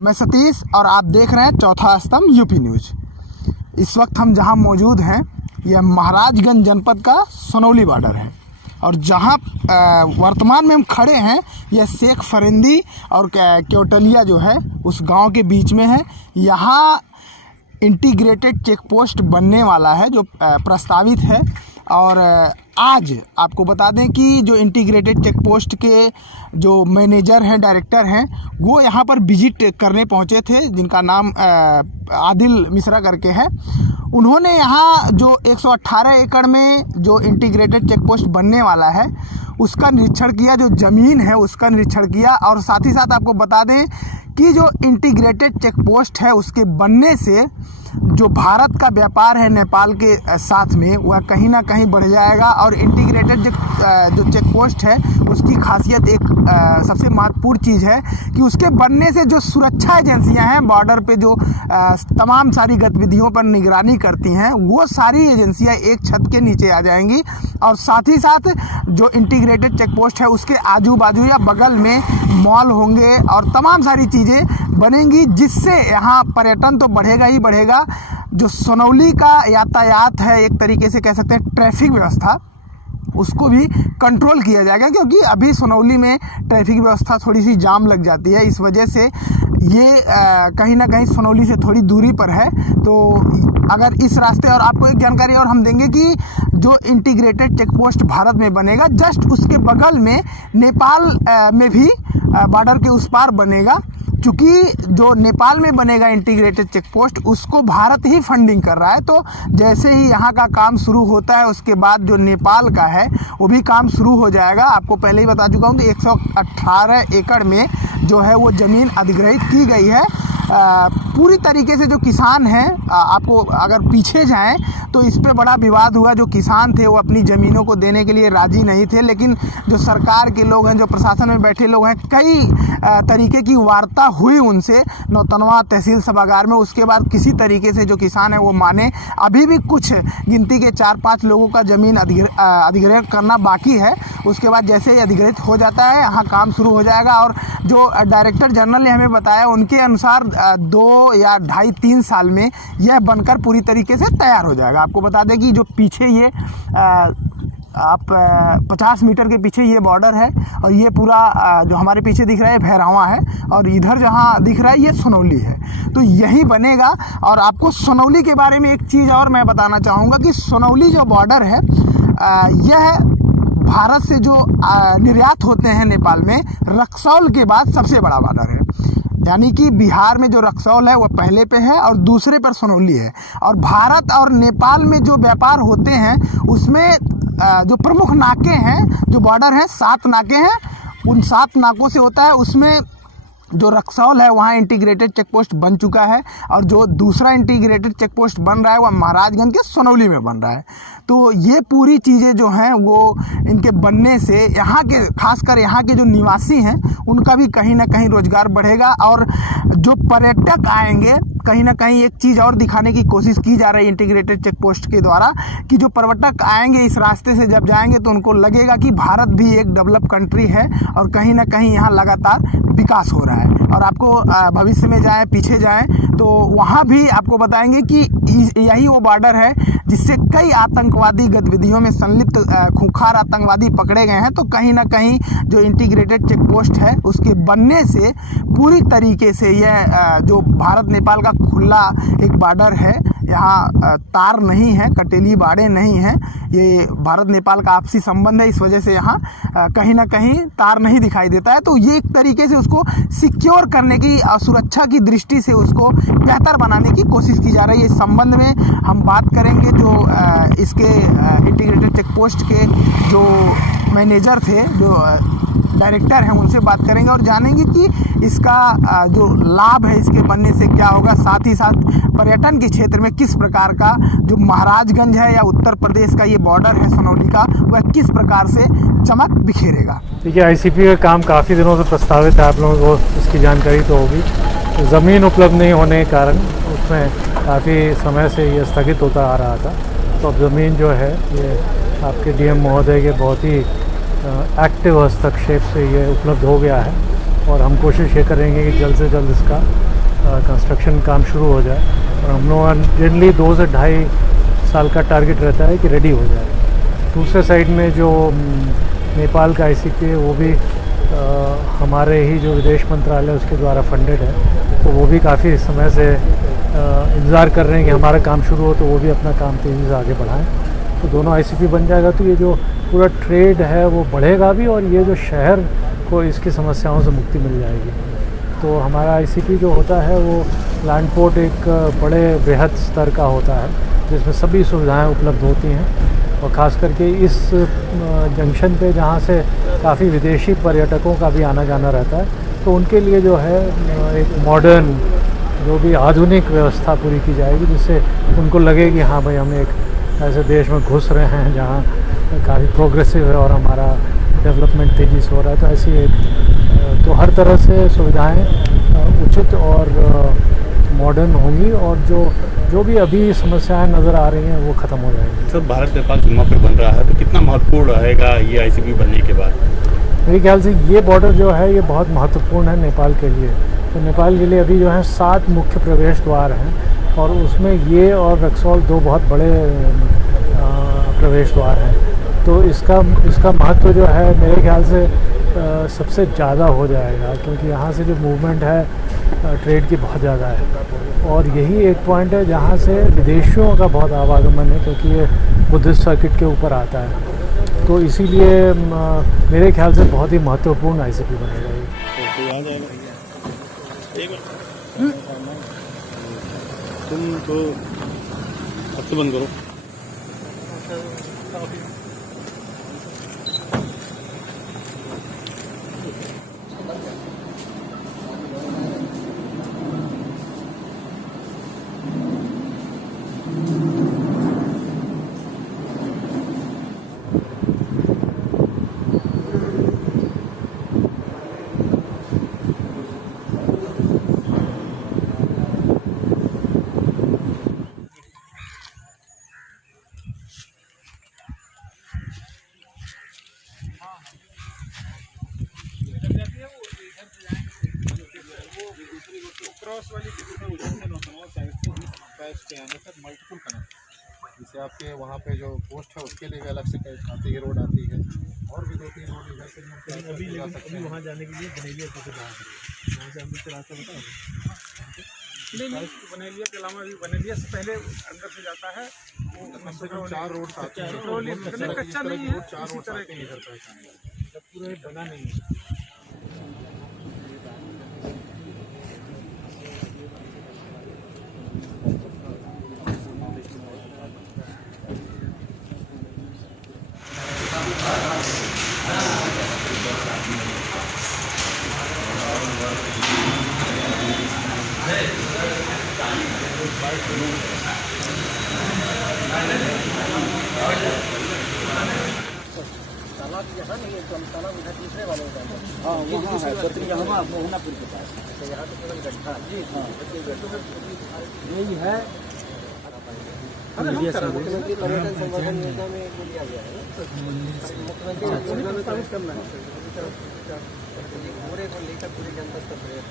मैं सतीश और आप देख रहे हैं चौथा स्तंभ यूपी न्यूज। इस वक्त हम जहां मौजूद हैं यह महाराजगंज जनपद का सोनौली बॉर्डर है और जहां वर्तमान में हम खड़े हैं यह शेख फरिंदी और केवटलिया जो है उस गांव के बीच में है। यहाँ इंटीग्रेटेड चेक पोस्ट बनने वाला है जो प्रस्तावित है। और आज आपको बता दें कि जो इंटीग्रेटेड चेक पोस्ट के जो मैनेजर हैं, डायरेक्टर हैं, वो यहाँ पर विजिट करने पहुँचे थे, जिनका नाम आदिल मिश्रा करके है। उन्होंने यहाँ जो 118 एकड़ में जो इंटीग्रेटेड चेक पोस्ट बनने वाला है उसका निरीक्षण किया, जो ज़मीन है उसका निरीक्षण किया। और साथ ही साथ आपको बता दें कि जो इंटीग्रेटेड चेक पोस्ट है उसके बनने से जो भारत का व्यापार है नेपाल के साथ में वह कहीं ना कहीं बढ़ जाएगा। और इंटीग्रेटेड जो चेक पोस्ट है उसकी खासियत एक सबसे महत्वपूर्ण चीज़ है कि उसके बनने से जो सुरक्षा एजेंसियां हैं बॉर्डर पे जो तमाम सारी गतिविधियों पर निगरानी करती हैं वो सारी एजेंसियां एक छत के नीचे आ जाएंगी। और साथ ही साथ जो इंटीग्रेटेड चेक पोस्ट है उसके आजू बाजू या बगल में मॉल होंगे और तमाम सारी चीज़ें बनेंगी, जिससे यहाँ पर्यटन तो बढ़ेगा ही बढ़ेगा। जो सोनौली का यातायात है, एक तरीके से कह सकते हैं ट्रैफिक व्यवस्था, उसको भी कंट्रोल किया जाएगा, क्योंकि अभी सोनौली में ट्रैफिक व्यवस्था थोड़ी सी जाम लग जाती है। इस वजह से ये कहीं ना कहीं सोनौली से थोड़ी दूरी पर है। तो अगर इस रास्ते, और आपको एक जानकारी और हम देंगे कि जो इंटीग्रेटेड चेक पोस्ट भारत में बनेगा जस्ट उसके बगल में नेपाल में भी बॉर्डर के उस पार बनेगा। चूँकि जो नेपाल में बनेगा इंटीग्रेटेड चेक पोस्ट उसको भारत ही फंडिंग कर रहा है। तो जैसे ही यहाँ का काम शुरू होता है उसके बाद जो नेपाल का है वो भी काम शुरू हो जाएगा। आपको पहले ही बता चुका हूँ कि 118 एकड़ में जो है वो ज़मीन अधिग्रहित की गई है। पूरी तरीके से जो किसान हैं, आपको अगर पीछे जाएं तो इस पे बड़ा विवाद हुआ। जो किसान थे वो अपनी ज़मीनों को देने के लिए राज़ी नहीं थे, लेकिन जो सरकार के लोग हैं, जो प्रशासन में बैठे लोग हैं, कई तरीके की वार्ता हुई उनसे नौतनवा तहसील सभागार में। उसके बाद किसी तरीके से जो किसान है वो माने। अभी भी कुछ गिनती के 4-5 लोगों का ज़मीन अधिग्रहण करना बाकी है। उसके बाद जैसे ही अधिग्रहित हो जाता है यहाँ काम शुरू हो जाएगा। और जो डायरेक्टर जनरल ने हमें बताया उनके अनुसार 2 या 2.5-3 साल में यह बनकर पूरी तरीके से तैयार हो जाएगा। आपको बता दें कि जो पीछे ये आप 50 मीटर के पीछे ये बॉर्डर है और ये पूरा जो हमारे पीछे दिख रहा है भैरवा है और इधर जहाँ दिख रहा है ये सोनौली है। तो यही बनेगा। और आपको सोनौली के बारे में एक चीज़ और मैं बताना चाहूँगा कि सोनौली जो बॉर्डर है यह भारत से जो निर्यात होते हैं नेपाल में, रक्सौल के बाद सबसे बड़ा बॉर्डर है। यानी कि बिहार में जो रक्सौल है वो पहले पे है और दूसरे पर सोनौली है। और भारत और नेपाल में जो व्यापार होते हैं उसमें जो प्रमुख नाके हैं, जो बॉर्डर हैं 7 नाके हैं, उन 7 नाकों से होता है। उसमें जो रक्सौल है वहाँ इंटीग्रेटेड चेक पोस्ट बन चुका है और जो दूसरा इंटीग्रेटेड चेक पोस्ट बन रहा है वह महाराजगंज के सोनौली में बन रहा है। तो ये पूरी चीज़ें जो हैं वो इनके बनने से यहाँ के, खासकर यहाँ के जो निवासी हैं उनका भी कहीं ना कहीं रोजगार बढ़ेगा। और जो पर्यटक आएंगे, कहीं ना कहीं एक चीज़ और दिखाने की कोशिश की जा रही है इंटीग्रेटेड चेक पोस्ट के द्वारा कि जो पर्यटक आएंगे इस रास्ते से जब जाएंगे तो उनको लगेगा कि भारत भी एक डेवलप कंट्री है और कहीं ना कहीं यहाँ लगातार विकास हो रहा है। और आपको भविष्य में जाएं, पीछे जाएं तो वहाँ भी आपको बताएंगे कि यही वो बॉर्डर है जिससे कई आतंकवादी गतिविधियों में संलिप्त खूंखार आतंकवादी पकड़े गए हैं। तो कहीं ना कहीं जो इंटीग्रेटेड चेक पोस्ट है उसके बनने से पूरी तरीके से यह जो भारत नेपाल का खुला एक बॉर्डर है, यहाँ तार नहीं है, कटेली बाड़े नहीं हैं, ये भारत नेपाल का आपसी संबंध है। इस वजह से यहाँ कहीं ना कहीं तार नहीं दिखाई देता है। तो ये एक तरीके से उसको सिक्योर करने की, सुरक्षा की दृष्टि से उसको बेहतर बनाने की कोशिश की जा रही है। इस संबंध में हम बात करेंगे जो इसके इंटीग्रेटेड चेक पोस्ट के जो मैनेजर थे, जो डायरेक्टर हैं, उनसे बात करेंगे और जानेंगे कि इसका जो लाभ है इसके बनने से क्या होगा। साथ ही साथ पर्यटन के क्षेत्र में किस प्रकार का जो महाराजगंज है या उत्तर प्रदेश का ये बॉर्डर है सोनौली का, वह किस प्रकार से चमक बिखेरेगा। देखिए, आईसीपी का काम काफ़ी दिनों से प्रस्तावित है, आप लोगों को इसकी जानकारी तो होगी। ज़मीन उपलब्ध नहीं होने के कारण उसमें काफ़ी समय से ये स्थगित होता आ रहा था। तो अब ज़मीन जो है ये आपके डीएम महोदय के बहुत ही एक्टिव हस्तक्षेप से ये उपलब्ध हो गया है और हम कोशिश ये करेंगे कि जल्द से जल्द इसका कंस्ट्रक्शन काम शुरू हो जाए। और हम लोग जनरली 2 से 2.5 साल का टारगेट रहता है कि रेडी हो जाए। दूसरे साइड में जो नेपाल का आईसीपी है वो भी हमारे ही जो विदेश मंत्रालय उसके द्वारा फंडेड है, तो वो भी काफ़ी समय से इंतज़ार कर रहे हैं कि हमारा काम शुरू हो तो वो भी अपना काम तेज़ी से आगे बढ़ाएं। तो दोनों आईसीपी बन जाएगा तो ये जो पूरा ट्रेड है वो बढ़ेगा भी, और ये जो शहर को इसकी समस्याओं से मुक्ति मिल जाएगी। तो हमारा आईसीपी जो होता है वो लैंड पोर्ट एक बड़े बेहद स्तर का होता है जिसमें सभी सुविधाएं उपलब्ध होती हैं, और ख़ास करके इस जंक्शन पे जहाँ से काफ़ी विदेशी पर्यटकों का भी आना जाना रहता है, तो उनके लिए जो है एक मॉडर्न जो भी आधुनिक व्यवस्था पूरी की जाएगी जिससे उनको लगे कि हाँ भाई हम एक ऐसे देश में घुस रहे हैं जहाँ काफ़ी प्रोग्रेसिव है और हमारा डेवलपमेंट तेज़ी से हो रहा है। तो ऐसी एक तो हर तरह से सुविधाएं उचित और मॉडर्न होंगी, और जो भी अभी समस्याएं नज़र आ रही हैं वो ख़त्म हो जाएंगी। सर, भारत नेपाल सीमा पे बन रहा है तो कितना महत्वपूर्ण रहेगा ये आईसीपी बनने के बाद? मेरे ख्याल से ये बॉर्डर जो है ये बहुत महत्वपूर्ण है नेपाल के लिए। तो नेपाल के लिए अभी जो है 7 मुख्य प्रवेश द्वार हैं, और उसमें ये और रक्सौल 2 बहुत बड़े प्रवेश द्वार हैं। तो इसका महत्व जो है मेरे ख्याल से सबसे ज़्यादा हो जाएगा, क्योंकि यहाँ से जो मूवमेंट है ट्रेड की बहुत ज़्यादा है, और यही एक पॉइंट है जहाँ से विदेशियों का बहुत आवागमन है, क्योंकि ये बुद्धिस्ट सर्किट के ऊपर आता है। तो इसीलिए मेरे ख्याल से बहुत ही महत्वपूर्ण आईसीपी बनेगा ये। तुम तो अब से बंद करो। क्रॉस वाली उधर से नौतनवा साइड से पैच पे आने तक मल्टीपल कनेक्ट, जैसे आपके वहाँ पे जो पोस्ट है उसके लिए भी अलग से आती है, रोड आती है, और भी 2-3 रोड इधर से हम अभी जा सकते हैं। वहाँ जाने के लिए बनेलिया से वहाँ से हम लोग रास्ता बताओ। नहीं, बनेलिया के अलावा भी बनेलिया से पहले अंदर से जाता है वो कम से कम 4 रोड आते हैं। कच्चा नहीं है, 4 रोड आते हैं इधर पे, पूरे बना नहीं है। तालाब यहाँ नहीं है, तो हम तालाब इधर दूसरे वाले का है। हाँ, वहाँ है पत्री यहाँ मोहनापुर के पास। तो यहाँ तो केवल गड्ढा जी। हाँ, यही है। मुख्यमंत्री पर्यटन संवर्धन योजना में लिया गया है। मुख्यमंत्री करना है पूरे को लेकर पूरे जनता का प्रयास